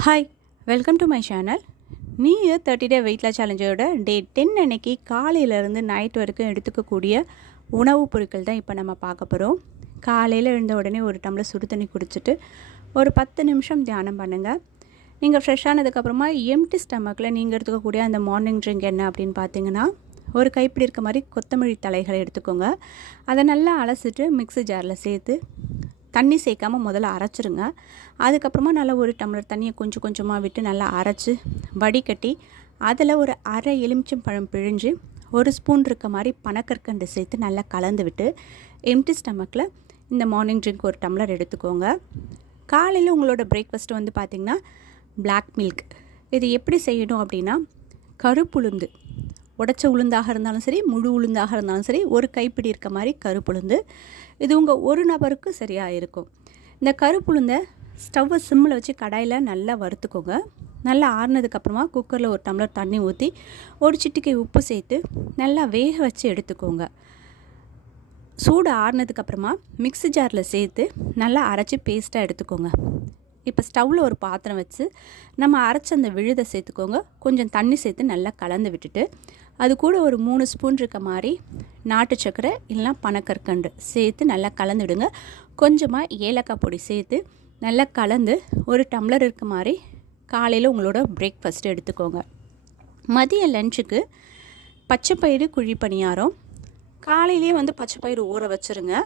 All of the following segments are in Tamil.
Hi, welcome to my channel. New year 30 day weight loss சேலஞ்சோட டே 10 அன்னைக்கு காலையிலேருந்து நைட் வரைக்கும் எடுத்துக்கக்கூடிய உணவுப் பொருட்கள் தான் இப்போ நம்ம பார்க்க போகிறோம். காலையில் எழுந்த உடனே ஒரு டம்ளர் சுடு தண்ணி குடிச்சிட்டு ஒரு 10 நிமிஷம் தியானம் பண்ணுங்கள். நீங்கள் ஃப்ரெஷ் ஆனதுக்கப்புறமா எம்டி ஸ்டமக்கில் நீங்கள் எடுத்துக்கக்கூடிய அந்த மார்னிங் ட்ரிங்க் என்ன அப்படின்னு பார்த்தீங்கன்னா, ஒரு கைப்பிடி இருக்க மாதிரி கொத்தமல்லி தலைகளை எடுத்துக்கோங்க. அதை நல்லா அலசிட்டு மிக்ஸி ஜாரில் சேர்த்து தண்ணி சேர்க்காமல் முதல்ல அரைச்சிருங்க. அதுக்கப்புறமா நல்லா ஒரு டம்ளர் தண்ணியை கொஞ்சம் கொஞ்சமாக விட்டு நல்லா அரைச்சி வடிகட்டி அதில் ஒரு அரை எலுமிச்சம் பழம் பிழிஞ்சு ஒரு ஸ்பூன் இருக்க மாதிரி பனக்கற்கண்டு சேர்த்து நல்லா கலந்து விட்டு எம்டி ஸ்டமக்கில் இந்த மார்னிங் ட்ரிங்க் ஒரு டம்ளர் எடுத்துக்கோங்க. காலையில் உங்களோட பிரேக்ஃபாஸ்ட்டு வந்து பார்த்திங்கன்னா பிளாக் மில்க். இது எப்படி செய்யணும் அப்படின்னா, கருப்புளுந்து, உடைச்ச உளுந்தாக இருந்தாலும் சரி, முழு உளுந்தாக இருந்தாலும் சரி, ஒரு கைப்பிடி இருக்க மாதிரி கருப்புளுந்து. இது உங்கள் ஒரு நபருக்கு சரியாக இருக்கும். இந்த கருப்புளுந்தை ஸ்டவ்வை சிம்மில் வச்சு கடாயில் நல்லா வறுத்துக்கோங்க. நல்லா ஆறுனதுக்கப்புறமா குக்கரில் ஒரு டம்ளர் தண்ணி ஊற்றி ஒரு சிட்டிகை உப்பு சேர்த்து நல்லா வேக வச்சு எடுத்துக்கோங்க. சூடு ஆறுனதுக்கப்புறமா மிக்ஸி ஜாரில் சேர்த்து நல்லா அரைச்சி பேஸ்ட்டாக எடுத்துக்கோங்க. இப்போ ஸ்டவ்வில் ஒரு பாத்திரம் வச்சு நம்ம அரைச்ச அந்த விழுதை சேர்த்துக்கோங்க. கொஞ்சம் தண்ணி சேர்த்து நல்லா கலந்து விட்டுட்டு அது கூட ஒரு 3 ஸ்பூன் இருக்க மாதிரி நாட்டு சர்க்கரை இல்லைனா பனக்கற்கண்டு சேர்த்து நல்லா கலந்து விடுங்க. கொஞ்சமாக ஏலக்காய் பொடி சேர்த்து நல்லா கலந்து ஒரு டம்ளர் இருக்க மாதிரி காலையில் உங்களோட பிரேக்ஃபாஸ்ட்டு எடுத்துக்கோங்க. மதிய லஞ்சுக்கு பச்சைப்பயிறு குழி பணியாரம். காலையிலே வந்து பச்சைப்பயிறு ஊற வச்சுருங்க.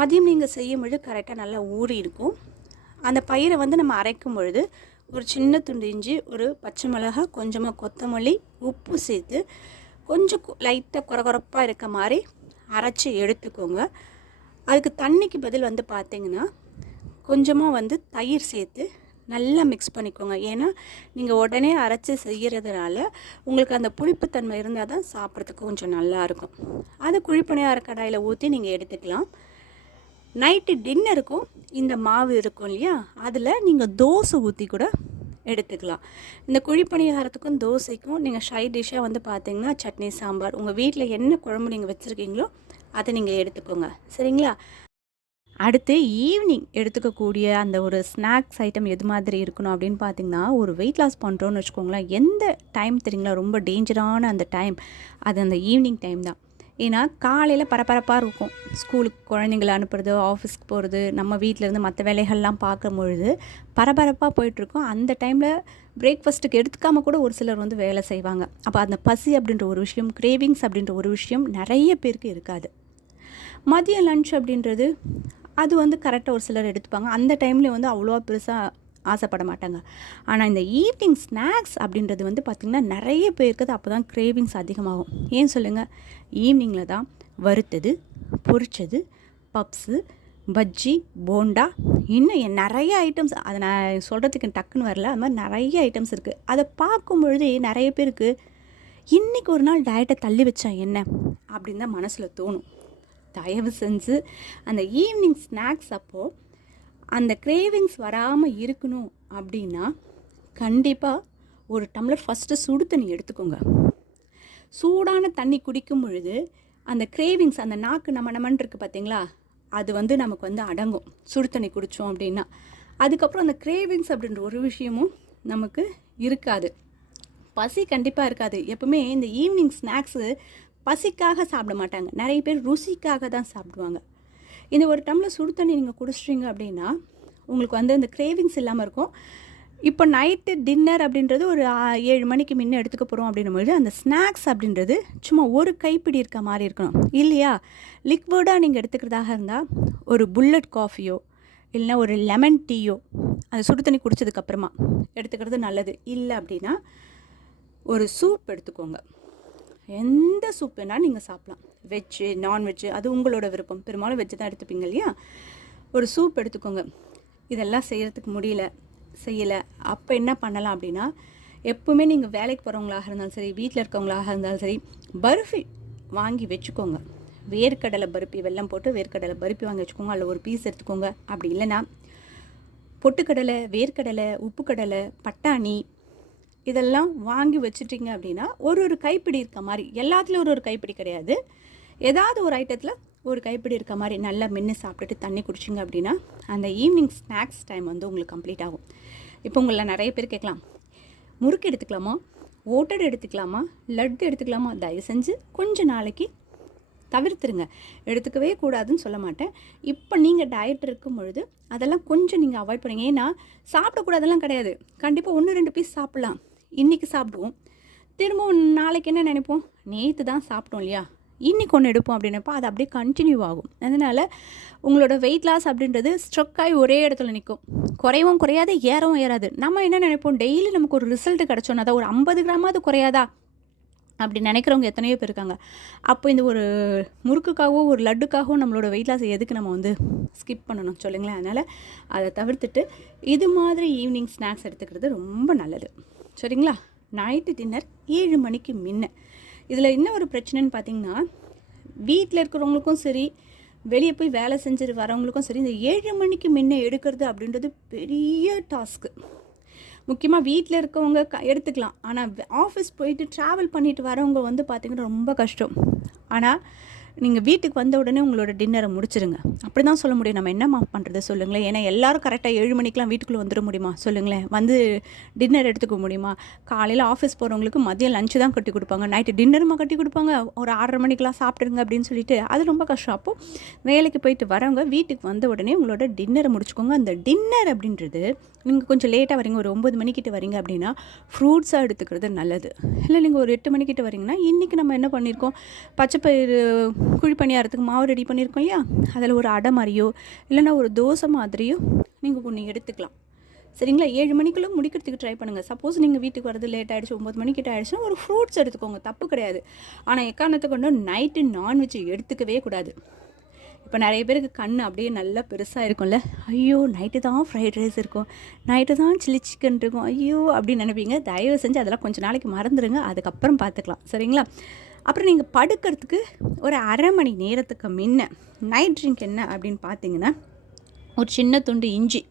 மதியம் நீங்கள் செய்யும் பொழுது கரெக்டாக நல்லா ஊறி இருக்கும். அந்த பயிரை வந்து நம்ம அரைக்கும் பொழுது ஒரு சின்ன துண்டு இஞ்சி, ஒரு பச்சை மிளகாய், கொஞ்சமாக கொத்தமல்லி, உப்பு சேர்த்து கொஞ்சம் லைட்டாக கொரகொரப்பாக இருக்க மாதிரி அரைச்சி எடுத்துக்கோங்க. அதுக்கு தண்ணிக்கு பதில் வந்து பார்த்திங்கன்னா கொஞ்சமாக வந்து தயிர் சேர்த்து நல்லா மிக்ஸ் பண்ணிக்கோங்க. ஏன்னா நீங்கள் உடனே அரைச்சி செய்கிறதுனால உங்களுக்கு அந்த புளிப்புத்தன்மை இருந்தால் தான் சாப்பிட்றதுக்கு கொஞ்சம் நல்லாயிருக்கும். அதை குழிப்பணியார கடாயில் ஊற்றி நீங்கள் எடுத்துக்கலாம். நைட்டு டின்னருக்கும் இந்த மாவு இருக்கும் இல்லையா, அதில் நீங்கள் தோசை ஊற்றி கூட எடுத்துக்கலாம். இந்த குழிப்பணியாரத்துக்கும் தோசைக்கும் நீங்கள் சைட் டிஷ்ஷாக வந்து பார்த்தீங்கன்னா சட்னி, சாம்பார், உங்கள் வீட்டில் என்ன குழம்பு நீங்கள் வச்சுருக்கீங்களோ அதை நீங்கள் எடுத்துக்கோங்க. சரிங்களா? அடுத்து ஈவினிங் எடுத்துக்கக்கூடிய அந்த ஒரு ஸ்நாக்ஸ் ஐட்டம் எது மாதிரி இருக்கணும் அப்படின்னு பார்த்தீங்கன்னா, ஒரு வெயிட் லாஸ் பண்ணுறோன்னு வச்சுக்கோங்களேன், எந்த டைம் தெரியுங்களா ரொம்ப டேஞ்சரான அந்த டைம், அது அந்த ஈவினிங் டைம் தான். ஏன்னா காலையில் பரபரப்பாக இருக்கும். ஸ்கூலுக்கு குழந்தைங்களை அனுப்புறது, ஆஃபீஸ்க்கு போகிறது, நம்ம வீட்டிலேருந்து மற்ற வேலைகள்லாம் பார்க்கும் பொழுது பரபரப்பாக போயிட்டுருக்கோம். அந்த டைமில் பிரேக்ஃபாஸ்ட்டுக்கு எடுத்துக்காமல் கூட ஒரு சிலர் வந்து வேலை செய்வாங்க. அப்போ அந்த பசி அப்படின்ற ஒரு விஷயம், கிரேவிங்ஸ் அப்படின்ற ஒரு விஷயம் நிறைய பேருக்கு இருக்காது. மதிய லன்ச் அப்படின்றது அது வந்து கரெக்டாக ஒரு சிலர் எடுத்துப்பாங்க. அந்த டைமில் வந்து அவ்வளோவா பெருசாக ஆசைப்பட மாட்டாங்க. ஆனால் இந்த ஈவினிங் ஸ்நாக்ஸ் அப்படின்றது வந்து பார்த்திங்கன்னா நிறைய பேருக்கு அப்போ தான் கிரேவிங்ஸ் அதிகமாகும். ஏன் சொல்லுங்கள்? ஈவினிங்கில் தான் வறுத்தது, பொரிச்சது, பப்ஸு, பஜ்ஜி, போண்டா, இன்னும் நிறைய ஐட்டம்ஸ், அதை நான் சொல்கிறதுக்கு டக்குன்னு வரல. அது மாதிரி நிறைய ஐட்டம்ஸ் இருக்குது. அதை பார்க்கும் பொழுதே நிறைய பேருக்கு இன்றைக்கி ஒரு நாள் டயட்டை தள்ளி வச்சா என்ன அப்படின்னு தான் மனசில் தோணும். தயவு செஞ்சு அந்த ஈவினிங் ஸ்நாக்ஸ் அப்போது அந்த கிரேவிங்ஸ் வராமல் இருக்கணும் அப்படின்னா கண்டிப்பாக ஒரு டம்ளர் ஃபஸ்ட்டு சுடு தண்ணி எடுத்துக்கோங்க. சூடான தண்ணி குடிக்கும் பொழுது அந்த கிரேவிங்ஸ், அந்த நாக்கு நமன்னு இருக்குது பார்த்தீங்களா, அது வந்து நமக்கு வந்து அடங்கும் சுடு தண்ணி குடித்தோம் அப்படின்னா. அதுக்கப்புறம் அந்த கிரேவிங்ஸ் அப்படின்ற ஒரு விஷயமும் நமக்கு இருக்காது. பசி கண்டிப்பாக இருக்காது. எப்பவுமே இந்த ஈவினிங் ஸ்நாக்ஸு பசிக்காக சாப்பிட மாட்டாங்க. நிறைய பேர் ருசிக்காக தான் சாப்பிடுவாங்க. இந்த ஒரு டம்ளர் சுடு தண்ணி நீங்கள் குடிச்சிட்டிங்க அப்படின்னா உங்களுக்கு வந்து அந்த கிரேவிங்ஸ் இல்லாமல் இருக்கும். இப்போ நைட்டு டின்னர் அப்படின்றது ஒரு 7 மணிக்கு முன்னே எடுத்துக்க போகிறோம் அப்படின்னும்போது அந்த ஸ்நாக்ஸ் அப்படின்றது சும்மா ஒரு கைப்பிடி இருக்க மாதிரி இருக்கணும் இல்லையா? லிக்விடாக நீங்கள் எடுத்துக்கிறதாக இருந்தால் ஒரு புல்லட் காஃபியோ இல்லைனா ஒரு லெமன் டீயோ அந்த சுடு தண்ணி குடித்ததுக்கப்புறமா எடுத்துக்கிறது நல்லது. இல்லை அப்படின்னா ஒரு சூப் எடுத்துக்கோங்க. எந்த சூப் வேணாலும் நீங்கள் சாப்பிட்லாம். வெஜ்ஜு, நான்வெஜ்ஜு, அது உங்களோட விருப்பம். பெரும்பாலும் வெஜ்ஜு தான் எடுத்துப்பீங்க இல்லையா? ஒரு சூப் எடுத்துக்கோங்க. இதெல்லாம் செய்கிறதுக்கு செய்யலை அப்போ என்ன பண்ணலாம் அப்படின்னா, எப்போவுமே நீங்கள் வேலைக்கு போகிறவங்களாக இருந்தாலும் சரி, வீட்டில் இருக்கவங்களாக இருந்தாலும் சரி, பர்ஃபி வாங்கி வச்சுக்கோங்க. வேர்க்கடலை பருப்பி, வெல்லம் போட்டு வேர்க்கடலை பருப்பி வாங்கி வச்சுக்கோங்க. அதில் ஒரு பீஸ் எடுத்துக்கோங்க. அப்படி இல்லைன்னா பொட்டுக்கடலை, வேர்க்கடலை, உப்புக்கடலை, பட்டாணி இதெல்லாம் வாங்கி வச்சுட்டிங்க அப்படின்னா ஒரு கைப்பிடி இருக்க மாதிரி, எல்லாத்துலேயும் ஒரு கைப்பிடி கிடையாது, ஏதாவது ஒரு ஐட்டத்தில் ஒரு கைப்பிடி இருக்க மாதிரி நல்லா மென்று சாப்பிட்டுட்டு தண்ணி குடிச்சிங்க அப்படின்னா அந்த ஈவினிங் ஸ்நாக்ஸ் டைம் வந்து உங்களுக்கு கம்ப்ளீட் ஆகும். இப்போ உங்களை நிறைய பேர் கேட்கலாம், முறுக்கு எடுத்துக்கலாமா, ஓட்டடை எடுத்துக்கலாமா, லட்டு எடுத்துக்கலாமா? தயவு செஞ்சு கொஞ்சம் நாளைக்கு தவிர்த்துருங்க. எடுத்துக்கவே கூடாதுன்னு சொல்ல மாட்டேன். இப்போ நீங்கள் டயட் இருக்கும் பொழுது அதெல்லாம் கொஞ்சம் நீங்கள் அவாய்ட் பண்ணுங்க. ஏன்னா சாப்பிடக்கூடாதெல்லாம் கிடையாது. கண்டிப்பாக 1-2 பீஸ் சாப்பிட்லாம். இன்றைக்கி சாப்பிடுவோம், திரும்பவும் நாளைக்கு என்ன நினைப்போம், நேற்று தான் சாப்பிட்டோம் இல்லையா, இன்றைக்கி ஒன்று எடுப்போம் அப்படின்னப்போ அது அப்படியே கண்டினியூ ஆகும். அதனால் உங்களோட வெயிட் லாஸ் அப்படின்றது ஸ்ட்ரக் ஆகி ஒரே இடத்துல நிற்கும். குறையவும் குறையாது, ஏறவும் ஏறாது. நம்ம என்ன நினைப்போம், டெய்லி நமக்கு ஒரு ரிசல்ட் கிடச்சோன்னா தான் ஒரு 50 கிராமாவது குறையாதா அப்படி நினைக்கிறவங்க எத்தனையோ பேர் இருக்காங்க. அப்போ இந்த ஒரு முறுக்குக்காகவோ ஒரு லட்டுக்காகவோ நம்மளோட வெயிட் லாஸ் எதுக்கு நம்ம வந்து ஸ்கிப் பண்ணணும் சொல்லுங்களேன். அதனால் அதை தவிர்த்துட்டு இது மாதிரி ஈவினிங் ஸ்நாக்ஸ் எடுத்துக்கிறது ரொம்ப நல்லது. சரிங்களா? நைட்டு டின்னர் 7 மணிக்கு முன்ன. இதில் என்ன ஒரு பிரச்சனைன்னு பார்த்தீங்கன்னா, வீட்டில் இருக்கிறவங்களுக்கும் சரி, வெளியே போய் வேலை செஞ்சுட்டு வரவங்களுக்கும் சரி, இந்த 7 மணிக்கு முன்ன எடுக்கிறது அப்படின்றது பெரிய டாஸ்க்கு. முக்கியமாக வீட்டில் இருக்கவங்க எடுத்துக்கலாம். ஆனால் ஆஃபீஸ் போயிட்டு ட்ராவல் பண்ணிட்டு வரவங்க வந்து பார்த்திங்கன்னா ரொம்ப கஷ்டம். ஆனால் நீங்கள் வீட்டுக்கு வந்த உடனே உங்களோட டின்னரை முடிச்சிருங்க. அப்படி தான் சொல்ல முடியும். நம்ம என்னம்மா பண்ணுறது சொல்லுங்களேன். ஏன்னா எல்லோரும் கரெக்டாக 7 மணிக்கெலாம் வீட்டுக்குள்ளே வந்துட முடியுமா சொல்லுங்களேன்? வந்து டின்னர் எடுத்துக்க முடியுமா? காலையில் ஆஃபீஸ் போகிறவங்களுக்கு மதியம் லஞ்சு தான் கட்டி கொடுப்பாங்க, நைட்டு டின்னருமா கட்டி கொடுப்பாங்க. ஒரு 6:30 மணிக்கெலாம் சாப்பிட்டுருங்க அப்படின்னு சொல்லிட்டு அது ரொம்ப கஷ்டம். அப்போது வேலைக்கு போயிட்டு வரவங்க வீட்டுக்கு வந்த உடனே உங்களோட டின்னரை முடிச்சுக்கோங்க. அந்த டின்னர் அப்படின்றது நீங்கள் கொஞ்சம் லேட்டாக வரீங்க, ஒரு 9 மணிக்கிட்ட வரீங்க அப்படின்னா ஃப்ரூட்ஸாக எடுத்துக்கிறது நல்லது. இல்லை நீங்கள் ஒரு 8 மணிக்கிட்ட வரீங்கன்னா, இன்றைக்கி நம்ம என்ன பண்ணியிருக்கோம், பச்சைப்பயிறு குழி பணியாரத்துக்கு மாவு ரெடி பண்ணியிருக்கோம் இல்லையா, அதில் ஒரு அடை மாதிரியோ இல்லைனா ஒரு தோசை மாதிரியோ நீங்கள் ஒன்று எடுத்துக்கலாம். சரிங்களா? 7 மணிக்குள்ளே முடிக்கிறதுக்கு ட்ரை பண்ணுங்கள். சப்போஸ் நீங்கள் வீட்டுக்கு வரது லேட் ஆகிடுச்சு, 9 மணிக்கிட்ட ஆகிடுச்சுன்னா ஒரு ஃப்ரூட்ஸ் எடுத்துக்கோங்க, தப்பு கிடையாது. ஆனால் எக்காரணத்தை கொண்டு நைட்டு நான்வெஜ் எடுத்துக்கவே கூடாது. இப்போ நிறைய பேருக்கு கண் அப்படியே நல்லா பெருசாக இருக்கும்ல, ஐயோ நைட்டு தான் ஃப்ரைட் ரைஸ் இருக்கும், நைட்டு தான் சில்லி சிக்கன் இருக்கும், ஐயோ அப்படின்னு நினைப்பீங்க. தயவு செஞ்சு அதெல்லாம் கொஞ்சம் நாளைக்கு மறந்துடுங்க, அதுக்கப்புறம் பார்த்துக்கலாம். சரிங்களா? அப்புறம் நீங்கள் படுக்கிறதுக்கு ஒரு அரை மணி நேரத்துக்கு முன்ன நைட் ட்ரிங்க் என்ன அப்படின்னு பார்த்தீங்கன்னா, ஒரு சின்ன துண்டு இஞ்சி,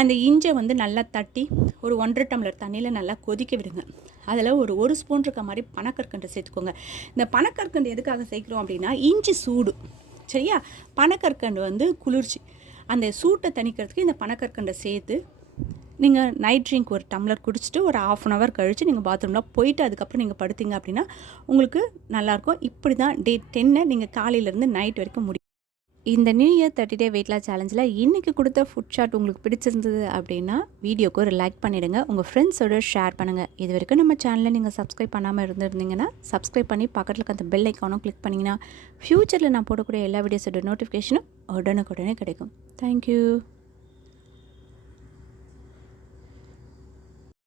அந்த இஞ்சை வந்து நல்லா தட்டி ஒரு 1.5 டம்ளர் தண்ணியில் நல்லா கொதிக்க விடுங்க. அதில் ஒரு ஸ்பூன் இருக்க மாதிரி பனக்கற்கண்டு சேர்த்துக்கோங்க. இந்த பனக்கற்கண்டு எதுக்காக சேர்க்குறோம் அப்படின்னா, இஞ்சி சூடு சரியா, பனக்கற்கண்டு வந்து குளிர்ச்சி. அந்த சூட்டை தணிக்கிறதுக்கு இந்த பனக்கற்கண்டை சேர்த்து நீங்கள் நைட் ட்ரிங்க் ஒரு டம்ளர் குடிச்சிட்டு ஒரு 1/2 hour கழித்து நீங்கள் பாத்ரூமில் போயிட்டு அதுக்கப்புறம் நீங்கள் படுத்தீங்க அப்படின்னா உங்களுக்கு நல்லாயிருக்கும். இப்படி தான் டே 10 நீங்கள் காலையிலேருந்து நைட் வரைக்கும் முடியும். இந்த new year 30 day weight loss சேலஞ்சில் இன்றைக்கி கொடுத்த ஃபுட் சார்ட் உங்களுக்கு பிடிச்சிருந்தது அப்படின்னா வீடியோக்கு ஒரு லைக் பண்ணிவிடுங்க, உங்கள் ஃப்ரெண்ட்ஸோடு ஷேர் பண்ணுங்கள். இது வரைக்கும் நம்ம சேனலை நீங்கள் சப்ஸ்கிரைப் பண்ணாமல் இருந்திருந்தீங்கன்னா சப்ஸ்கிரைப் பண்ணி பக்கத்தில் இருக்க அந்த பெல் ஐக்கானும் கிளிக் பண்ணிங்கன்னா ஃப்யூச்சரில் நான் போடக்கூடிய எல்லா வீடியோஸோட நோட்டிஃபிகேஷனும் உடனுக்குடனே கிடைக்கும். தேங்க்யூ.